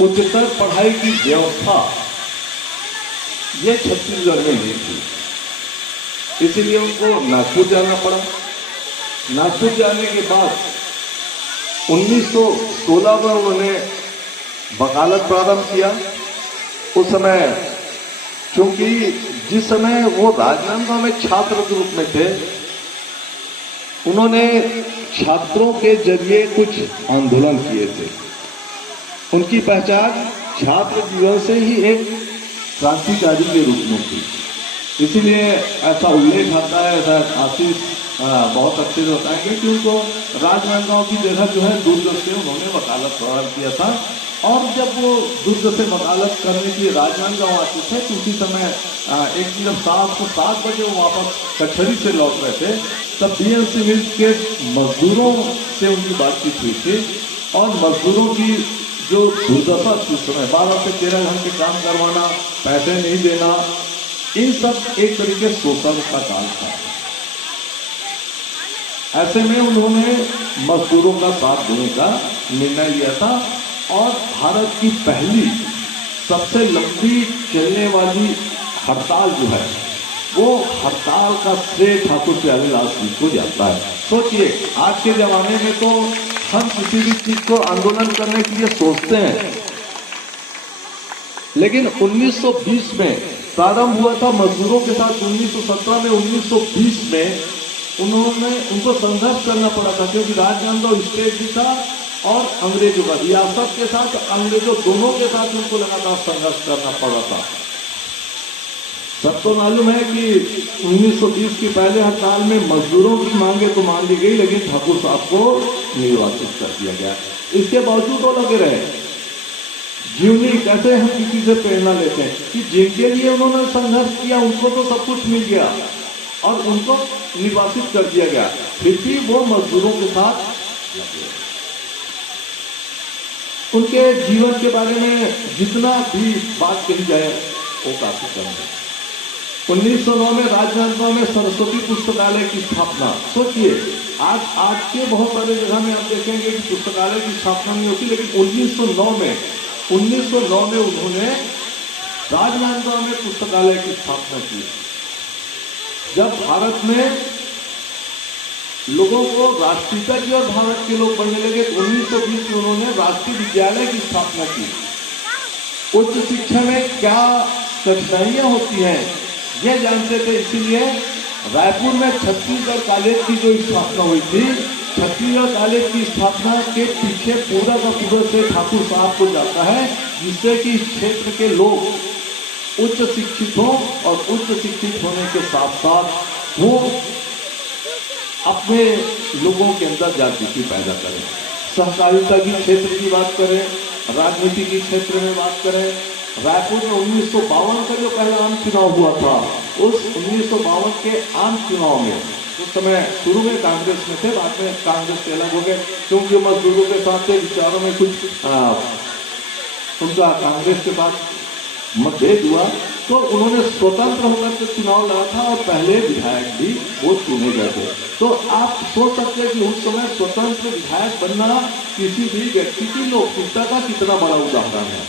उच्चतर पढ़ाई की व्यवस्था ये छत्तीसगढ़ में नहीं थी, इसीलिए उनको नागपुर जाना पड़ा। नागपुर जाने के बाद 1916 में उन्होंने वकालत प्रारंभ किया। उस समय क्योंकि जिस समय वो राजनांदगांव में छात्र के रूप में थे, उन्होंने छात्रों के जरिए कुछ आंदोलन किए थे। उनकी पहचान छात्र जीवन से ही एक क्रांतिकारी के रूप में थी, इसीलिए ऐसा उल्लेख आता है, ऐसा आशीष बहुत अच्छे से बताएंगे कि उनको राजनांदगांव की जगह जो है दुर्ग से उन्होंने वकालत प्रारंभ किया था। और जब वो दुर्ग से वकालत करने के लिए राजनांदगांव आते थे तो उसी समय एक दिन जब 7 बजे वो वापस कचहरी से लौट रहे थे, तब बीएमसी मिल के मजदूरों से उनकी बातचीत हुई थी। और मजदूरों की जो दुर्दशा थी उस समय 12 से 13 घंटे काम करवाना, पैसे नहीं देना, इन सब एक तरीके शोषण का काल था। ऐसे में उन्होंने मजदूरों का साथ देने का निर्णय लिया था और भारत की पहली सबसे लंबी चलने वाली हड़ताल जो है, वो हड़ताल का श्रेय ठाकुर प्यारेलाल सिंह को जाता है। सोचिए, आज के जमाने में तो हम किसी भी चीज को आंदोलन करने के लिए सोचते हैं, लेकिन 1920 में प्रारंभ हुआ था मजदूरों के साथ। 1917 में 1920 में उनको संघर्ष करना पड़ा था, क्योंकि राजनांदगांव स्टेट भी था और अंग्रेजों का, रियासत के साथ अंग्रेजों दोनों के साथ उनको लगातार संघर्ष करना पड़ा था। सबको मालूम है कि 1920 की पहले हड़ताल में मजदूरों की मांगे तो मान ली गई, लेकिन ठाकुर साहब को निर्वासित कर दिया गया। इसके बावजूद वो लगे रहे। जीवनी कैसे हम किसी से प्रेरणा लेते हैं कि जिनके लिए उन्होंने संघर्ष किया उनको तो सब कुछ मिल गया और उनको निर्वासित कर दिया गया, फिर भी वो मजदूरों के साथ लगे। उनके जीवन के बारे में जितना भी बात कही जाए वो काफी कम है। 1909 में राजनांदगांव में सरस्वती पुस्तकालय की स्थापना। सोचिए, आज के बहुत सारे जगह में आप देखेंगे कि पुस्तकालय की स्थापना नहीं होती, लेकिन 1909 में उन्होंने राजनांदगांव में पुस्तकालय की स्थापना की। जब भारत में लोगों को राष्ट्रीयता और भारत के लोग बनने लगे, 1920 में उन्होंने राष्ट्रीय विद्यालय की स्थापना की। उच्च शिक्षा में क्या कठिनाइयां होती हैं ये जानते थे, इसीलिए रायपुर में छत्तीसगढ़ कॉलेज की जो स्थापना हुई थी, छत्तीसगढ़ कॉलेज की स्थापना के पीछे पूरा का पूरा से ठाकुर साहब को जाता है, जिससे कि इस क्षेत्र के लोग उच्च शिक्षित हों और उच्च शिक्षित होने के साथ साथ वो अपने लोगों के अंदर जागृति पैदा करें। सहकारिता की क्षेत्र की बात करें, राजनीति के क्षेत्र में बात करें, रायपुर में 1952 का जो पहला आम चुनाव हुआ था, उस 1952 के आम चुनाव में उस समय शुरू में कांग्रेस में थे, बाद में कांग्रेस से अलग हो गए, क्योंकि मजदूरों के साथ के विचारों में कुछ उनका कांग्रेस के साथ मतभेद हुआ, तो उन्होंने स्वतंत्र होकर के चुनाव लड़ा था और पहले विधायक भी वो चुने गए थे। तो आप सोच सकते हैं कि उस समय स्वतंत्र विधायक बनना किसी भी व्यक्ति की लोकप्रियता का कितना बड़ा उदाहरण है।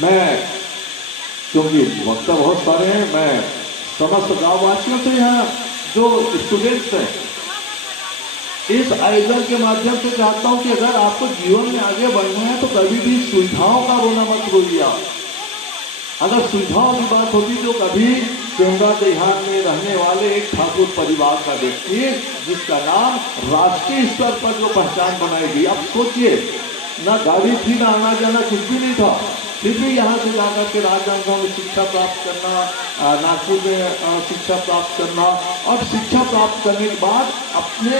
मैं, क्योंकि वक्ता बहुत सारे हैं, मैं समस्त गाँव वासियों से यहाँ जो स्टूडेंट्स हैं इस आयोजन के माध्यम से चाहता हूं कि अगर आपको जीवन में आगे बढ़ना है तो कभी भी सुविधाओं का रोना मत रोइए। अगर सुविधाओं की बात होती तो कभी सेमरा देहात में रहने वाले एक ठाकुर परिवार का व्यक्ति जिसका नाम राष्ट्रीय स्तर पर जो पहचान बनाई गई, आप सोचिए, ना गाड़ी थी, ना आना जाना कुछ भी नहीं था, फिर भी यहाँ से जाकर के राजनांदगांव में शिक्षा प्राप्त करना, नागपुर में शिक्षा प्राप्त करना और शिक्षा प्राप्त करने के बाद अपने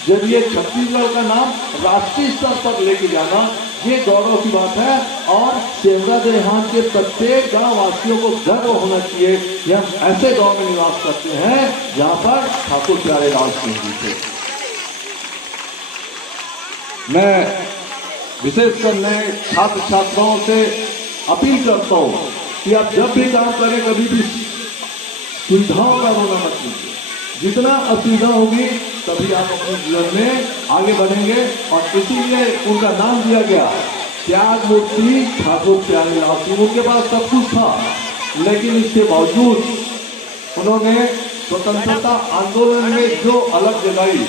जरिए छत्तीसगढ़ का नाम राष्ट्रीय स्तर पर लेके जाना, ये गौरव की बात है। और सेमरा देहात के प्रत्येक गांव वासियों को गर्व होना चाहिए कि हम ऐसे गांव में निवास करते हैं जहां पर ठाकुर प्यारेलाल सिंह जी थे। मैं विशेषकर नए छात्र छात्राओं से अपील करता हूं कि आप जब भी काम करें कभी भी सुविधाओं का रोना मत कीजिए। जितना असुविधा होगी तभी आप अपने जीवन में आगे बढ़ेंगे। और इसीलिए उनका नाम दिया गया त्याग मूर्ति ठाकुर प्यारेलाल सिंह। उनके पास सब कुछ था, लेकिन इसके बावजूद उन्होंने स्वतंत्रता आंदोलन में जो अलग जगाई,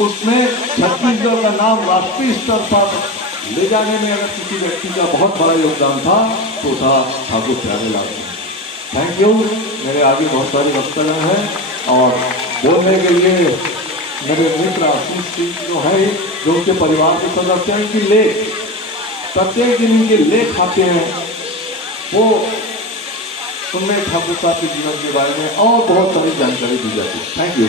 उसमें छत्तीसगढ़ का नाम राष्ट्रीय स्तर पर ले जाने में अगर किसी व्यक्ति का बहुत बड़ा योगदान था तो था ठाकुर प्यारेलाल सिंह। Thank you. मेरे आगे बहुत सारे वक्तव्य हैं और बोलने के लिए मेरे मित्र आशीष सिंह जो है, जो उनके परिवार के सदस्य हैं, इनकी लेख प्रत्येक दिन इनके लेख आते हैं, वो उनमें ठाकुर साहब के जीवन के बारे में और बहुत सारी जानकारी दी जाती है। Thank you.